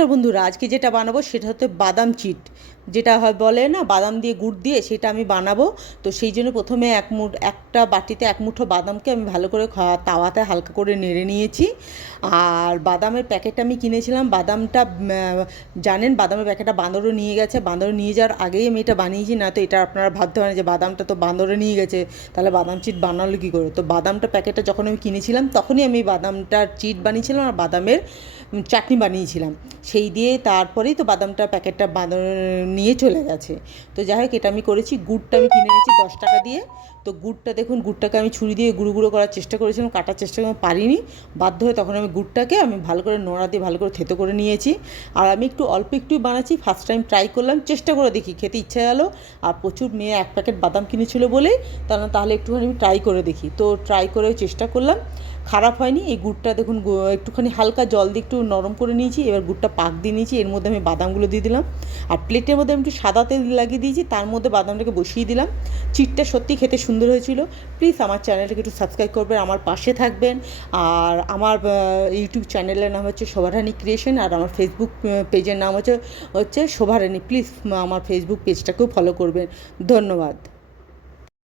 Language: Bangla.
নমস্কার বন্ধুরা, আজকে যেটা বানাবো সেটা হচ্ছে বাদাম চিট, যেটা হয় বলে না বাদাম দিয়ে গুড় দিয়ে, সেটা আমি বানাবো। তো সেই জন্য প্রথমে একটা বাটিতে এক মুঠো বাদামকে আমি ভালো করে তাওয়াতে হালকা করে নেড়ে নিয়েছি। আর বাদামের প্যাকেটটা আমি কিনেছিলাম, বাদামটা জানেন বাদামের প্যাকেটটা বাঁদরও নিয়ে গেছে, বাঁদরে নিয়ে যাওয়ার আগেই আমি এটা বানিয়েছি। না তো এটা আপনারা ভাবতে পারেন যে বাদামটা তো বাঁদরে নিয়ে গেছে, তাহলে বাদাম চিট বানালো কী করে। তো বাদামটা প্যাকেটটা যখন আমি কিনেছিলাম তখনই আমি বাদামটার চিট বানিয়েছিলাম আর বাদামের চাটনি বানিয়েছিলাম। সেই দিয়ে তারপরেই তো বাদামটা প্যাকেটটা নিয়ে চলে গেছে। তো যাই হোক, এটা আমি করেছি। গুড়টা আমি কিনে নিয়েছি 10 টাকা দিয়ে। তো গুড়টা দেখুন, গুড়টাকে আমি ছুরি দিয়ে গুঁড়ো গুঁড়ো করার চেষ্টা করেছিলাম, কাটার চেষ্টা করে পারিনি, বাধ্য হয়ে তখন আমি গুড়টাকে ভালো করে নোড়া দিয়ে ভালো করে থেতো করে নিয়েছি। আর আমি অল্প একটু বানাচ্ছি, ফার্স্ট টাইম ট্রাই করলাম, চেষ্টা করে দেখি, খেতে ইচ্ছা গেলো। আর প্রচুর মেয়ে এক প্যাকেট বাদাম কিনেছিল বলেই তাহলে একটুখানি আমি ট্রাই করে দেখি। তো ট্রাই করে চেষ্টা করলাম, খারাপ হয়নি। এই গুড়টা দেখুন একটুখানি হালকা জল দিয়ে একটু নরম করে নিয়েছি। এবার গুড়টা পাক দিয়ে নিয়েছি, এর মধ্যে আমি বাদামগুলো দিয়ে দিলাম। আর প্লেটের মধ্যে আমি একটু সাদা তেল লাগিয়ে দিয়েছি, তার মধ্যে বাদামটাকে বসিয়ে দিলাম। চিটটা সত্যি খেতে সুন্দর হয়েছিল। প্লিজ আমার চ্যানেলটাকে একটু সাবস্ক্রাইব করবেন, আমার পাশে থাকবেন। আর আমার ইউটিউব চ্যানেলের নাম হচ্ছে শোভারানী ক্রিয়েশন, আর আমার ফেসবুক পেজের নাম হচ্ছে শোভারানী। প্লিজ আমার ফেসবুক পেজটাকেও ফলো করবেন। ধন্যবাদ।